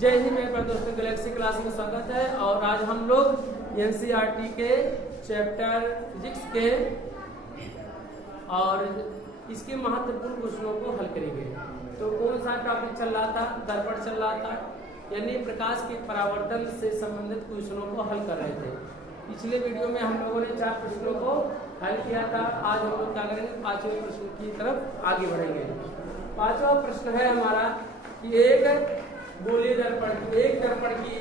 जय हिंद मेरे प्यारे दोस्तों, गैलेक्सी क्लास में स्वागत है। और आज हम लोग एनसीईआरटी के चैप्टर फिजिक्स के और इसके महत्वपूर्ण क्वेश्चनों को हल करेंगे। तो कौन सा टॉपिक चल रहा था? दर्पण चल रहा था, यानी प्रकाश के परावर्तन से संबंधित क्वेश्चनों को हल कर रहे थे। पिछले वीडियो में हम लोगों ने 4 प्रश्नों को हल किया था। आज हम लोग क्या करेंगे, 5वें प्रश्न की तरफ आगे बढ़ेंगे। 5वां प्रश्न है हमारा कि एक गोलीय दर्पण की एक दर्पण की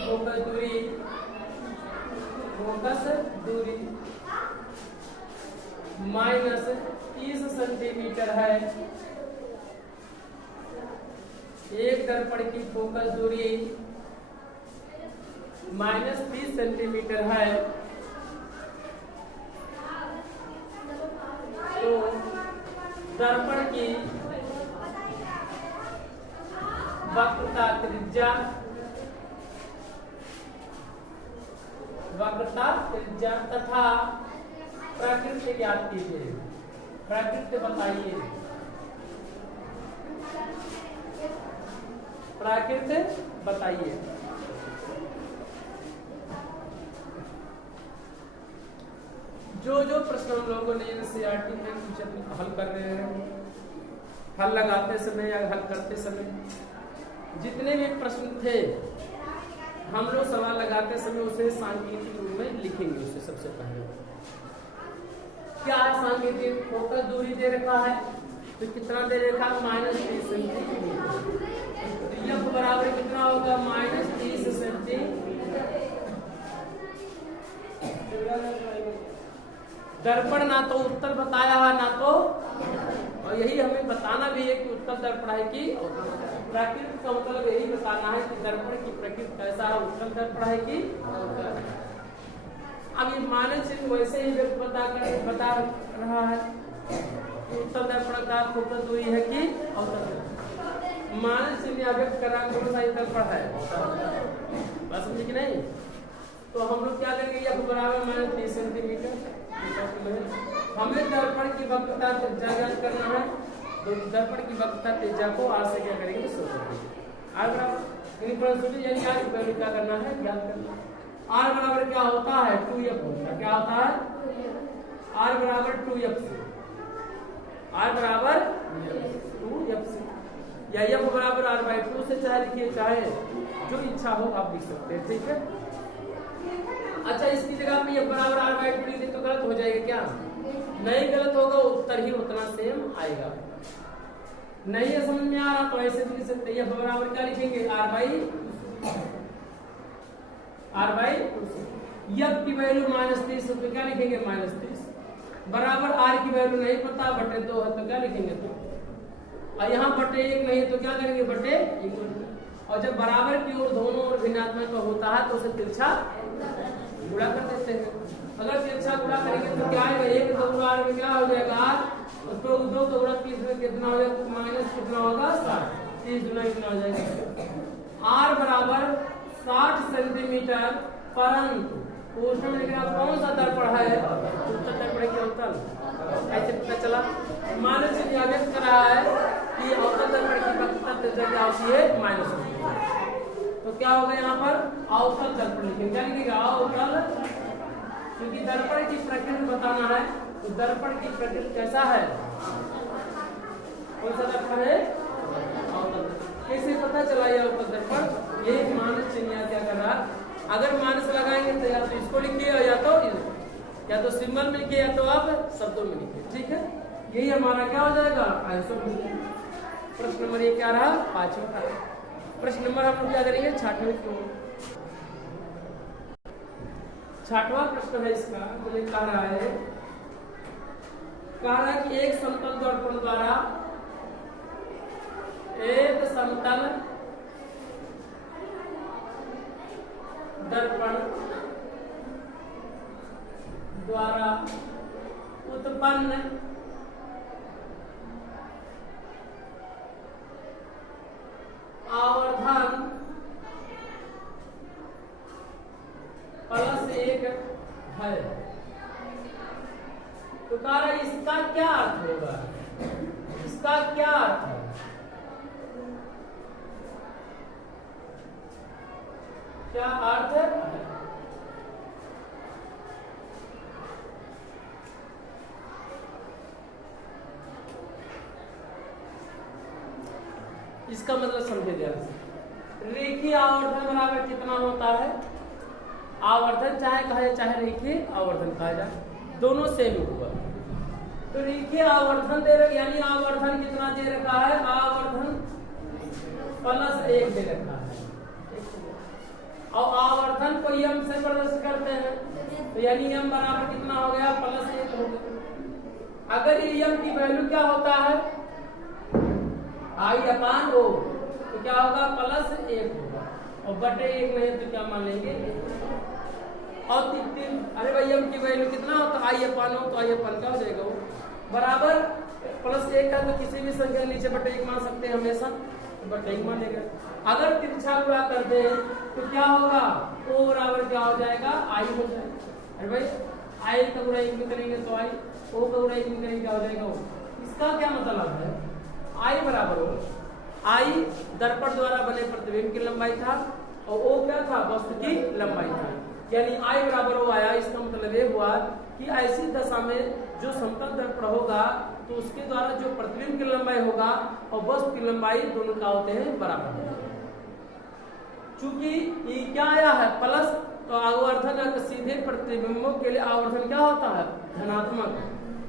फोकस दूरी -30 सेंटीमीटर है। एक दर्पण की फोकस दूरी -30 सेंटीमीटर है। तो दर्पण की वक्रता त्रिज्या तथा प्रकृति ज्ञात कीजिए। प्रकृति बताइए। जो प्रश्न हम लोगों ने एनसीईआरटी में हल कर रहे हैं, हल लगाते समय या हल करते समय जितने भी प्रश्न थे, हम लोग सवाल लगाते समय उसे सांकेतिक रूप में लिखेंगे। उससे सबसे पहले क्या है सांकेतिक? फोकस दूरी दे रखा है, तो कितना दे रखा है? -30 सेंटीमीटर। तो यह बराबर कितना होगा? -30 सेंटीमीटर। दर्पण ना तो उत्तल बताया है ना तो, और यही हमें बताना भी है कि उत्तल दर्पण है कि प्रकृति का मतलब यही बताना है कि दर्पण की प्रकृति कैसा है, उत्तल दर्पण है कि। अब ये मानक चिन्ह वैसे ही व्यक्त बता रहा है कि उत्तल दर्पण का फोकस दूरी है कि अवतल। मानक चिन्ह व्यक्त कर रहा है कौन सा दर्पण है, बस समझे कि नहीं? तो हम लोग क्या करेंगे, यह बराबर -30 सेंटीमीटर। हमें दर्पण की वक्रता त्रिज्या ज्ञात करना है। तो दर्पण की वक्रता त्रिज्या को r से क्या करेंगे, सोच लेंगे। r बराबर यानी r की वैल्यू क्या करना है, ज्ञात करना है। r बराबर क्या होता है? 2f होता है। क्या होता है? r बराबर 2f से, r बराबर 2f से, या f बराबर r/2 से चाहे लिखिए, चाहे जो इच्छा हो आप लिख सकते हैं। ठीक है। अच्छा, इसकी जगह पे f बराबर r/2 लिख दे तो गलत हो जाएगा क्या? नहीं गलत होगा, उत्तर ही उतना सेम आएगा। नहीं है समझ में आ रहा तो ऐसे भी लिख सकते हैं। f बराबर क्या लिखेंगे? r/2। f की वैल्यू -30 तो क्या लिखेंगे? -30 बराबर r की वैल्यू नहीं पता, /2 है तो क्या लिखेंगे? तो और यहाँ /1 नहीं तो क्या करेंगे? /1। और जब बराबर की ओर दोनों ओर भिन्नात्मक होता है तो उसे तिरछा गुणा कर देते हैं। अगर तिरछा गुणा करेंगे तो क्या आएगा? 1 2 r में क्या हो जाएगा? उसको 2 गुणा 30 में कितना हो जाएगा? माइनस कितना होगा? 60। 30 गुना कितना हो जाएगा? r बराबर 60 सेंटीमीटर। परंतु क्वेश्चन में लिखा कौन सा दर्पण है? उत्तल दर्पण के अवतल। ऐसे पता चला। मानक से व्यक्त कर रहा है कि अवतल दर्पण की वक्रता त्रिज्या क्या होती है? -1। तो क्या होगा यहाँ पर? अवतल दर्पण लिखेंगे। क्या लिखेगा? अवतल, क्योंकि दर्पण की प्रकृति बताना है। तो दर्पण की प्रकृति कैसा है? कौन सा दर्पण है? अवतल। कैसे पता चला ये अवतल दर्पण? ये मानस चिन्ह क्या कर रहा है? अगर मानस लगाएंगे तो या तो इसको लिखिए, या तो सिंबल में लिखिए, या तो आप शब्दों में लिखिए। ठीक है, यही हमारा क्या हो जाएगा? आंसर। प्रश्न नंबर ये क्या रहा? 5वां का। प्रश्न नंबर हम लोग क्या करेंगे? 6वां की ओर। 6वां प्रश्न है इसका। तो ये कह रहा है कि एक समतल दर्पण द्वारा उत्पन्न आवर्धन +1 है। तो कह रहा है इसका क्या अर्थ होगा, इसका क्या अर्थ है? क्या अर्थ है? इसका मतलब समझे ध्यान से। रेखीय आवर्धन बराबर कितना होता है? आवर्धन चाहे कहा जाए चाहे रेखीय आवर्धन कहा जाए, दोनों सेम होगा। तो रेखीय आवर्धन दे रखा, यानी आवर्धन कितना दे रखा है? आवर्धन +1 दे रखा है, और आवर्धन को यम से प्रदर्शित करते हैं, तो यानी यम बराबर कितना हो गया? +1 हो गया। अगर ये यम की वैल्यू क्या होता है? I/O, तो क्या होगा? +1 होगा, और बटे 1 नहीं तो क्या मान लेंगे? और 3, अरे भाई यम की वैल्यू कितना होता है? I/O, तो I/O क्या हो जाएगा? वो बराबर +1 का, तो किसी भी संख्या नीचे बटे 1 मान सकते हैं हमेशा, बटे 1 मानेगा। अगर तिरछा गुणा करते हैं तो क्या होगा? O बराबर क्या हो जाएगा? I हो जाएगा। अरे भाई I का गुणा 1 में करेंगे तो I, O का गुणा 1 में करेंगे क्या हो जाएगा? O। इसका क्या मतलब है? I बराबर हो, I दर्पण द्वारा बने प्रतिबिंब की लंबाई था, और O क्या था? वस्तु की लंबाई था। यानी I बराबर O आया। इसका मतलब ये हुआ कि ऐसी दशा में जो समतल दर्पण होगा तो उसके द्वारा जो प्रतिबिंब की लंबाई होगा और वस्तु की लंबाई दोनों का होते हैं बराबर। चूंकि ये क्या आया है? प्लस, तो आवर्धन सीधे प्रतिबिंबों के लिए आवर्धन क्या होता है? धनात्मक,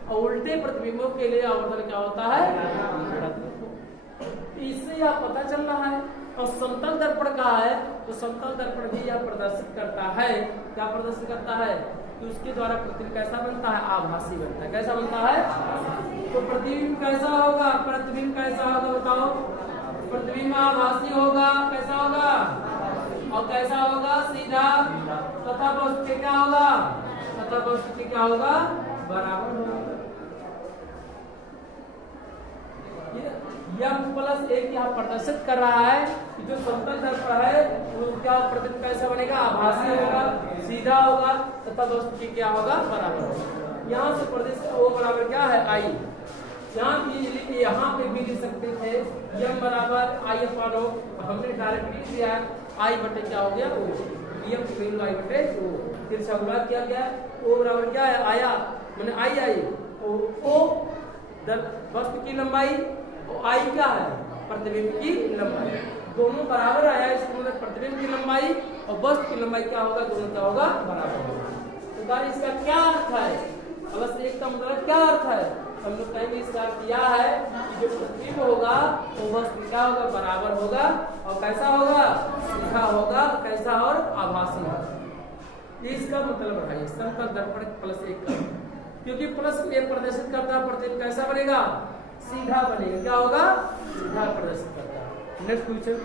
और उल्टे प्रतिबिंबों के लिए आवर्धन क्या होता है? ऋणात्मक। इससे यह पता चल रहा है। और समतल दर्पण का है तो समतल दर्पण भी यह प्रदर्शित करता है, क्या प्रदर्शित करता है? कि उसके द्वारा प्रतिबिंब कैसा बनता है? आभासी बनता है। कैसा बनता है? तो प्रतिबिंब कैसा होगा? प्रतिबिंब कैसा होगा बताओ? प्रतिबिंब आभासी होगा। कैसा होगा? और कैसा होगा? सीधा। तथा वस्तु के क्या होगा? तथा वस्तु के क्या होगा? बराबर होगा। यह +1 यहाँ प्रदर्शित कर रहा है कि जो समतल दर्पण है वो क्या प्रतिबिंब कैसा बनेगा? आभासी होगा, सीधा होगा, तथा वस्तु की क्या होगा? बराबर होगा। यहाँ से प्रदर्शित O बराबर क्या है? I। यहाँ पे भी लिख सकते थे यम बराबर I/O, हमने डायरेक्टली दिया I बटे क्या हो गया? O। यम की वैल्यू I बटे O। तिरछा गुणा किया गया, O बराबर क्या है? आया, मैंने I O वस्तु की लंबाई, और I क्या है? प्रतिबिंब की लंबाई, दोनों बराबर आया। इसका मतलब प्रतिबिंब की लंबाई और वस्तु की लंबाई क्या होगा? दोनों क्या होगा? बराबर होगा। तो इसका क्या अर्थ है? +1 का मतलब क्या अर्थ है? हम लोग कहीं इसका अर्थ किया है कि जो प्रतिबिंब होगा वो वस्तु क्या होगा? बराबर होगा, और कैसा होगा? सीधा होगा। कैसा? और आभासी होगा। इसका मतलब है समतल दर्पण +1 का, क्योंकि +1 प्रदर्शित करता है प्रतिबिंब कैसा बनेगा? सीधा बनेगा। क्या होगा? सीधा प्रदर्शित करता है। नेक्स्ट क्वेश्चन,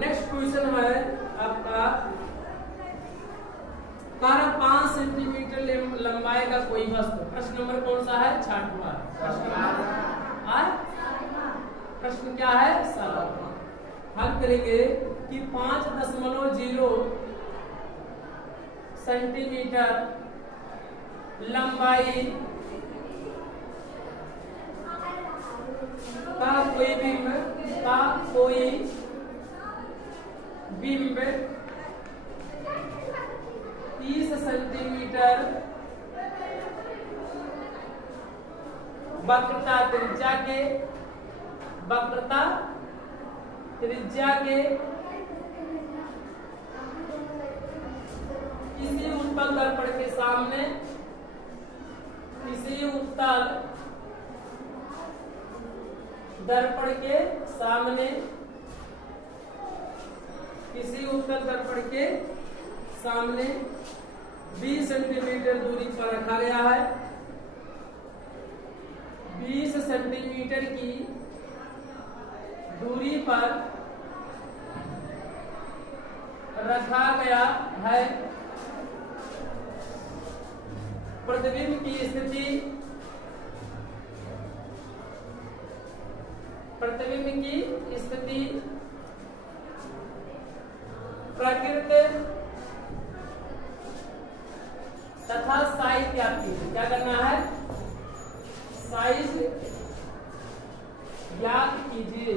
नेक्स्ट क्वेश्चन है आपका 5 सेंटीमीटर लंबाई का कोई वस्तु। प्रश्न नंबर कौन सा है? 6वां। प्रश्न क्या है? 7वां। हल करेंगे कि 5.0 सेंटीमीटर लंबाई का कोई बिंब 30 सेंटीमीटर वक्रता त्रिज्या के किसी उत्तल दर्पण के सामने, किसी उत्तल दर्पण के सामने, किसी उत्तल दर्पण के सामने 20 सेंटीमीटर दूरी पर रखा गया है। 20 सेंटीमीटर की दूरी पर रखा गया है। प्रतिबिंब की स्थिति, प्रतिबिंब की स्थिति प्रकृति तथा साहित्यात्मक क्या करना है, साइज ज्ञात कीजिए।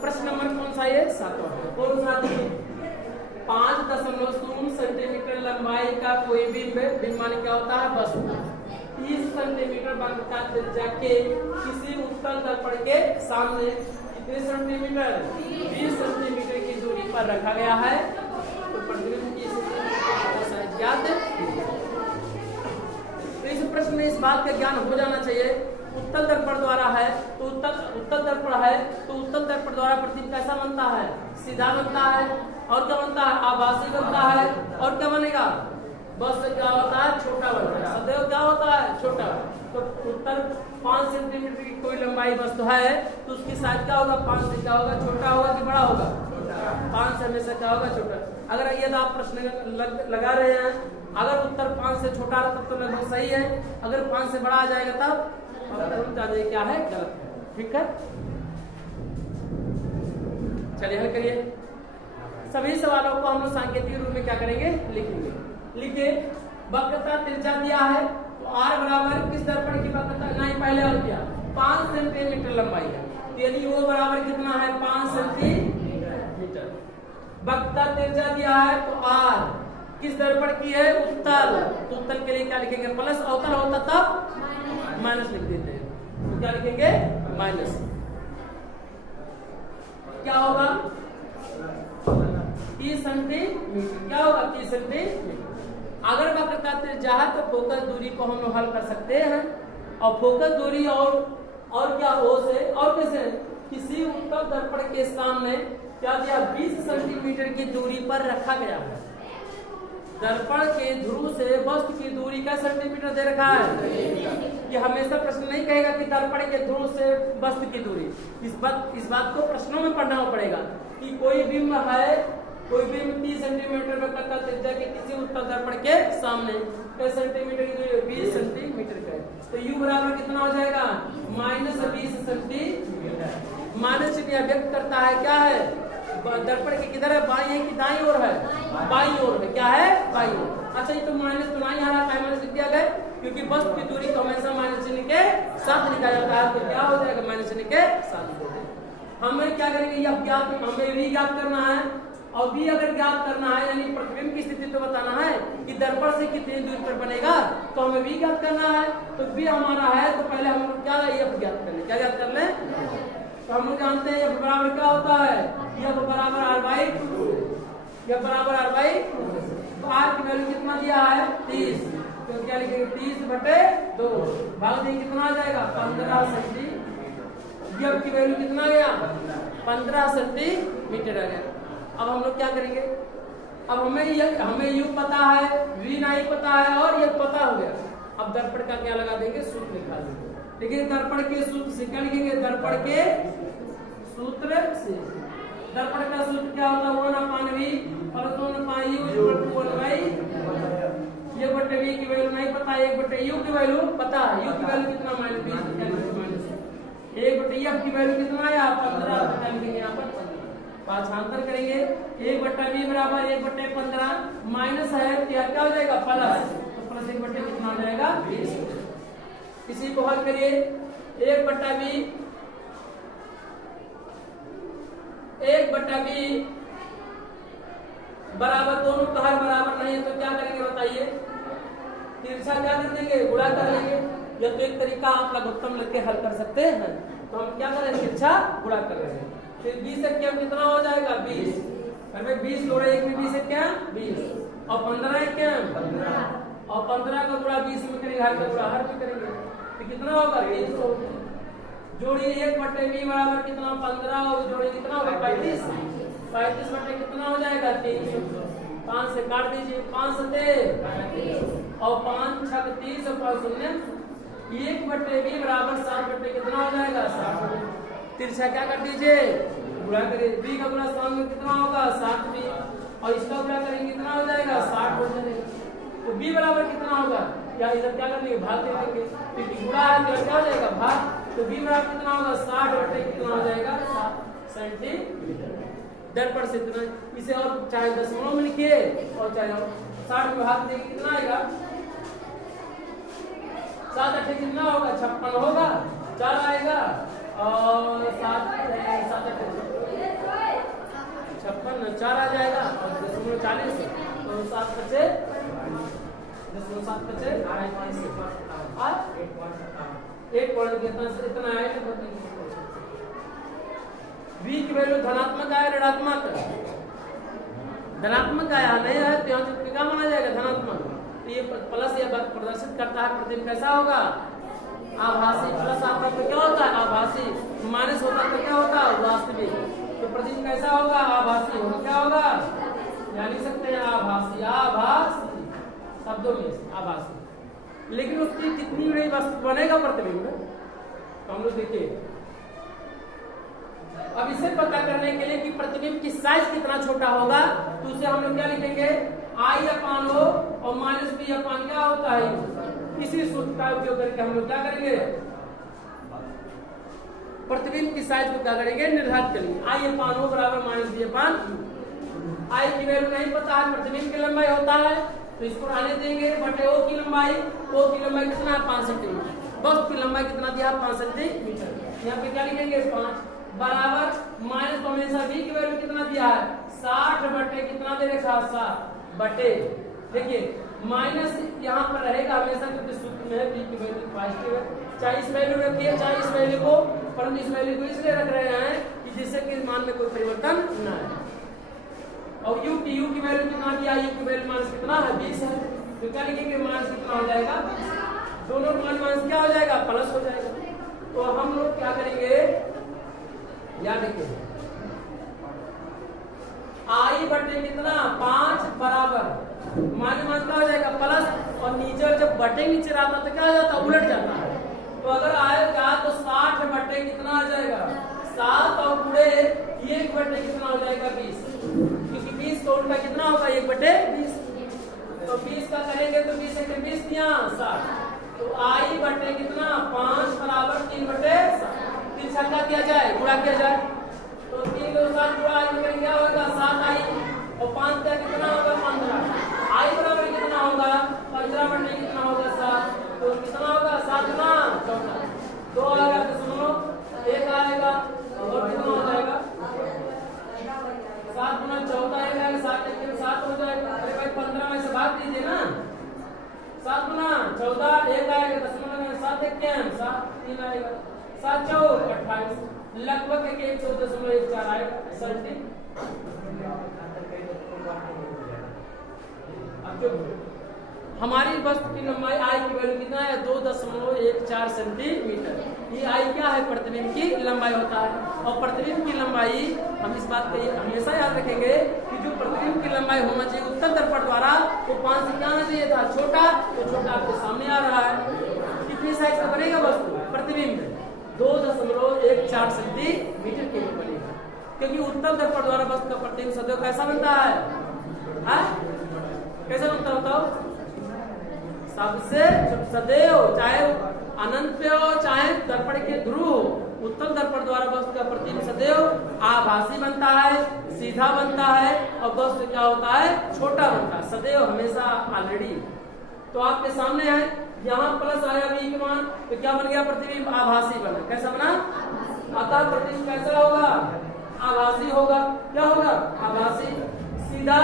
प्रश्न नंबर कौन सा है, 7वां। कौन सा, 5.0 सेंटीमीटर लंबाई का कोई बिंब मान क्या होता है, वस्तु 30 सेंटीमीटर वक्रता त्रिज्या के किसी उत्तल दर्पण के सामने कितने सेंटीमीटर, 20 सेंटीमीटर की दूरी पर रखा गया है। तो प्रतिबिंब की साइज ज्ञात है। तो इस प्रश्न में इस बात का ज्ञान हो जाना चाहिए, उत्तल दर्पण द्वारा है तो उत्तल दर्पण है तो उत्तल दर्पण द्वारा प्रतिबिंब कैसा बनता है, सीधा बनता है। और क्या बनता है, आभासी बनता है। और क्या बनेगा, बस क्या होता है, छोटा बनता है, सदैव क्या होता है, छोटा। तो उत्तल 5 सेंटीमीटर की कोई लंबाई वस्तु है तो उसकी साइज क्या होगा, 5 से क्या होगा, छोटा होगा कि बड़ा होगा, 5 से हमेशा क्या होगा, छोटा। अगर ये आप प्रश्न लगा रहे हैं, अगर उत्तर 5 से छोटा है तब तो लगभग सही है, अगर 5 से बड़ा आ जाएगा तब क्या है, गलत है। ठीक है, चलिए हल करिए। सभी सवालों को हम लोग सांकेतिक रूप में क्या करेंगे, लिखेंगे। लिखे, वक्रता त्रिज्या दिया है तो r बराबर किस दर्पण की वक्रता, नहीं पहले और दिया 5 सेंटीमीटर लंबाई है, तो यदि वो बराबर कितना है, 5 सेंटीमीटर। वक्रता त्रिज्या दिया है तो r किस दर्पण की है, उत्तल। तो उत्तल के लिए क्या लिखेंगे, प्लस। अवतल होता तब माइनस लिख देते हैं, तो क्या लिखेंगे, माइनस। क्या होगा, 30 सेंटीमीटर, क्या होगा, 30 सेंटीमीटर। अगर वक्रता त्रिज्या है तो फोकस दूरी को हम लोग हल कर सकते हैं। और फोकस दूरी और क्या हो से और कैसे, किसी उत्तल दर्पण के सामने क्या दिया, 20 सेंटीमीटर की दूरी पर रखा गया है। दर्पण के ध्रुव से वस्तु की दूरी क्या सेंटीमीटर दे रखा है। ये हमेशा प्रश्न नहीं कहेगा कि दर्पण के ध्रुव से वस्तु की दूरी, इस बात को प्रश्नों में पढ़ना पड़ेगा कि कोई बिंब है, कोई बिंब 30 सेंटीमीटर वक्रता त्रिज्या के किसी उत्तल दर्पण के सामने क्या सेंटीमीटर की दूरी, 20 सेंटीमीटर का है। तो u बराबर कितना हो जाएगा, -20 सेंटीमीटर। माइनस चिन्ह व्यक्त करता है क्या है, दर्पण के किधर है, बाईं है कि दाईं ओर है, बाईं ओर है, क्या है, बाईं ओर। अच्छा, ये तो माइनस तो नहीं आ रहा है, माइनस लिख दिया गया क्योंकि वस्तु की दूरी को हमेशा माइनस चिन्ह के साथ लिखा जाता है। तो क्या हो जाएगा, माइनस चिन्ह के साथ। हमें क्या करेंगे, ये ज्ञात, हमें भी ज्ञात करना है और भी अगर ज्ञात करना है, यानी प्रतिबिंब की स्थिति तो बताना है कि दर्पण से कितनी दूरी पर बनेगा, तो हमें भी ज्ञात करना है। तो भी हमारा है तो पहले हम लोग क्या एफ ज्ञात कर ले, क्या ज्ञात कर ले, तो हम लोग जानते हैं एफ बराबर क्या होता है, एफ बराबर r/2, एफ बराबर r/2। तो r की वैल्यू कितना दिया है, 30, तो क्या लिखेंगे, 30/2 भाग देंगे कितना आ जाएगा, 15 सेंटीमीटर। एफ की वैल्यू कितना गया, 15 सेंटीमीटर आ गया। अब हम लोग क्या करेंगे, अब हमें u पता है, v नहीं पता है और ये पता हो गया। अब दर्पण का क्या लगा देंगे, सूत्र निकाल देंगे। लेकिन दर्पण के सूत्र से क्या लिखेंगे, दर्पण के सूत्र से। दर्पण का सूत्र क्या होता है, 1/v प्लस 1/u = 1/, ये बटे v की वैल्यू नहीं पता, 1/u की वैल्यू पता है, u की वैल्यू कितना, -20, 1/f की वैल्यू कितना आया, 15 लिखेंगे यहाँ पर, पाठांतर करेंगे। 1/v बराबर 1/15 माइनस है क्या हो जाएगा, प्लस, तो प्लस 1/, कितना हो जाएगा, 20। इसी को हल करिए, 1/v बराबर, दोनों का हर बराबर नहीं है तो क्या करेंगे बताइए, तिरछा क्या कर देंगे, गुणा कर लेंगे। या तो एक तरीका आप लघुत्तम लेके हल कर सकते हैं, तो हम क्या करें, तिरछा गुणा कर रहे हैं। फिर 20 से क्या कितना हो जाएगा, 20, अरे 20 जोड़े 1 में 20 से क्या 20 और 15 है क्या 15 और 15 का गुणा 20 में करेंगे, हर का गुणा हर में करेंगे तो कितना होगा 300। जोड़िए 1/v बराबर कितना 15 और जोड़िए कितना होगा 35, 35 बटे कितना हो जाएगा 300। 5 से काट दीजिए, 5 से और 5 6 30 और 5 शून्य 1/v बराबर 7 बटे कितना हो जाएगा 7। तिरछा क्या कर दीजिए गुणा करिए, v का गुणा 7 में कितना होगा 7v और इसका गुणा करेंगे कितना हो जाएगा 60 हो जाएगा। तो v बराबर कितना होगा, या इधर क्या करने भाग दे देंगे, क्योंकि गुणा है तो क्या हो जाएगा भाग। तो v बराबर कितना होगा 60 बटे कितना हो जाएगा 7 सेंटीमीटर। दर्पण से इतना, इसे और चाहे दशमलव में लिखिए और चाहे 60 में भाग देंगे कितना आएगा 7 8 कितना होगा 56 होगा, 4 आएगा और 7 8 56 4 आ जाएगा और दशमलव 40 तो 7 बचे दशमलव 7 बचे 1 पॉइंट इतना आएगा। v की वैल्यू धनात्मक आया ऋणात्मक, धनात्मक आया नहीं है तो यहाँ से क्या माना जाएगा धनात्मक, तो ये प्लस या प्रदर्शित करता है प्रतिबिंब कैसा होगा आभासी, प्लस आपका तो क्या होता है आभासी, माइनस होता तो क्या होता है वास्तविक, तो प्रतिबिंब कैसा होगा आभासी होगा, क्या होगा या लिख सकते हैं आभासी, आभासी शब्दों में आभासी। लेकिन उसकी कितनी बड़ी वस्तु बनेगा प्रतिबिंब तो हम लोग देखिए। अब इसे पता करने के लिए कि प्रतिबिंब की साइज कितना छोटा होगा तो उसे हम लोग क्या लिखेंगे I अपान O और माइनस B अपान क्या होता है, इसी सूत्र का उपयोग करके हम लोग क्या करेंगे प्रतिबिंब की साइज को क्या करेंगे निर्धारित करेंगे। I अपान O बराबर माइनस B अपान I की वैल्यू नहीं पता है, प्रतिबिंब की लंबाई होता है तो इसको आने देंगे बटे O की लंबाई, O की लंबाई कितना है 5 सेंटीमीटर, वस्तु की लंबाई कितना दिया 5 सेंटीमीटर, यहाँ पे क्या लिखेंगे 5 बराबर माइनस तो हमेशा v की वैल्यू कितना दिया है 60 बटे कितना दे रखा 7 बटे, देखिए माइनस यहाँ पर रहेगा हमेशा क्योंकि सूत्र में है v की वैल्यू पॉजिटिव है, चाहे इस वैल्यू रखिए चाहे इस वैल्यू को, परंतु इस वैल्यू को इसलिए रख रहे हैं कि जिससे कि मान में कोई परिवर्तन न आए। और u की वैल्यू कितना दिया, u की वैल्यू माइनस कितना है 20 है, तो क्या लिखेंगे माइनस कितना हो जाएगा, दोनों माइनस क्या हो जाएगा प्लस हो जाएगा। तो हम लोग क्या करेंगे याद रखिए I बटे कितना 5 बराबर माइनस क्या हो जाएगा प्लस, और नीचे जब बटे नीचे आता तो क्या हो जाता उलट जाता है, तो अगर आएगा तो 60 बटे कितना आ जाएगा 7 और पूरे 1 बटे कितना हो जाएगा 20, क्योंकि 20 का उल्टा कितना होगा 1 बटे 20, तो 20 का करेंगे तो 20 से 20 दिया 60, तो I बटे कितना 5 बराबर 3 बटे 3 छक्का किया जाए गुणा किया जाए तो 3 को 7 गुणा करेंगे क्या होगा 7I और 5 का कितना होगा 15, I बराबर कितना होगा 15 बटे कितना होगा 7, तो कितना होगा 7 गुना 14, 2 आएगा दशमलव 1 आएगा और कितना हो जाएगा 7 गुना 14 आएगा 7 के 7 हो जाएगा, अरे भाई 15 में से भाग दीजिए ना, 7 गुना 14 1 आएगा दशमलव में 7 1 7 3 आएगा 7 4 28 लगभग 114 आएगा सेंटी। हमारी वस्तु की लंबाई I की वैल्यू कितना है 2.14 सेंटीमीटर, ये I क्या है प्रतिबिंब की लंबाई होता है, और प्रतिबिंब की लंबाई हम इस बात को हमेशा याद रखेंगे कि जो प्रतिबिंब की लंबाई होना चाहिए उत्तल दर्पण द्वारा वो 5 से क्या आना चाहिए था छोटा, तो छोटा आपके सामने आ रहा है, कितनी साइज का बनेगा वस्तु प्रतिबिंब 2.14 सेंटीमीटर के लिए बनेगा, क्योंकि उत्तल दर्पण द्वारा वस्तु का प्रतिबिंब सदैव कैसा बनता है कैसा बनता बताओ सबसे सदैव, चाहे अनंत पे हो चाहे दर्पण के ध्रुव हो, उत्तल दर्पण द्वारा वस्तु का प्रतिबिंब सदैव आभासी बनता है, सीधा बनता है और वस्तु क्या होता है छोटा बनता है, सदैव हमेशा ऑलरेडी। तो आपके सामने है यहाँ प्लस आया v के मान तो क्या बन गया प्रतिबिंब आभासी बना, कैसा बना अतः प्रतिबिंब कैसा होगा आभासी होगा, क्या होगा आभासी, सीधा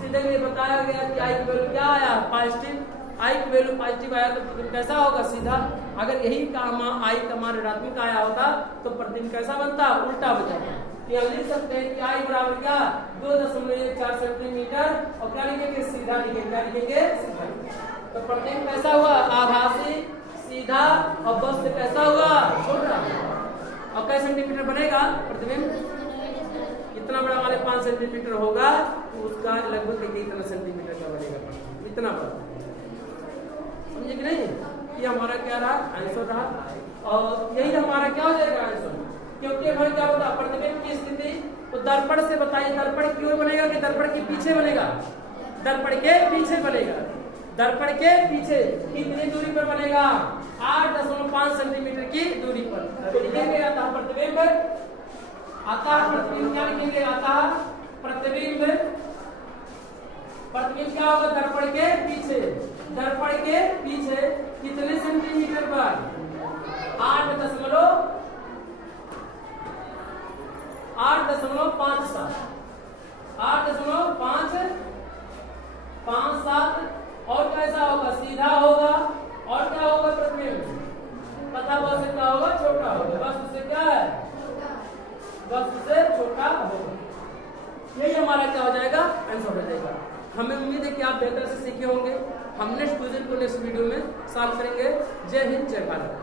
सीधे में बताया गया कि I की वैल्यू क्या आया पॉजिटिव, I की वैल्यू पॉजिटिव आया तो प्रतिबिंब कैसा होगा सीधा, अगर यही का I का मान ऋणात्मक आया होता तो प्रतिबिंब कैसा बनता उल्टा हो जाता। तो हम लिख सकते हैं कि I बराबर क्या 2.14 सेंटीमीटर और क्या लिखेंगे सीधा लिखेंगे, क्या लिखेंगे सीधा, तो प्रतिबिंब कैसा हुआ आभासी सीधा और वस्तु कैसा हुआ छोटा, और कैसे सेंटीमीटर बनेगा प्रतिबिंब इतना बड़ा वाले 5 सेंटीमीटर होगा तो उसका लगभग इतना सेंटीमीटर का बनेगा, इतना बड़ा, समझे कि नहीं, ये हमारा क्या रहा आंसर रहा, और यही हमारा क्या हो जाएगा आंसर, क्योंकि हमारा क्या होता है प्रतिबिंब की स्थिति तो दर्पण से बताइए, दर्पण क्यों बनेगा कि दर्पण के पीछे बनेगा, दर्पण के पीछे बनेगा, दर्पण के पीछे कितनी दूरी पर बनेगा 8.5 सेंटीमीटर की दूरी पर, अतः प्रतिबिंब क्या लिखेंगे? अतः प्रतिबिंब, प्रतिबिंब क्या होगा? दर्पण के पीछे, दर्पण के पीछे कितने सेंटीमीटर पर? 8.57 8.57 और कैसा होगा? सीधा होगा। और क्या होगा? प्रतिबिंब पता बस कितना होगा? छोटा होगा। बस उससे क्या है? बस उससे छोटा होगा। यही हमारा क्या हो जाएगा? आंसर हो जाएगा। हमें उम्मीद है कि आप बेहतर से सीखे होंगे। हम नेक्स्ट क्वेश्चन को नेक्स्ट वीडियो में सॉल्व करेंगे। जय हिंद, जय भारत।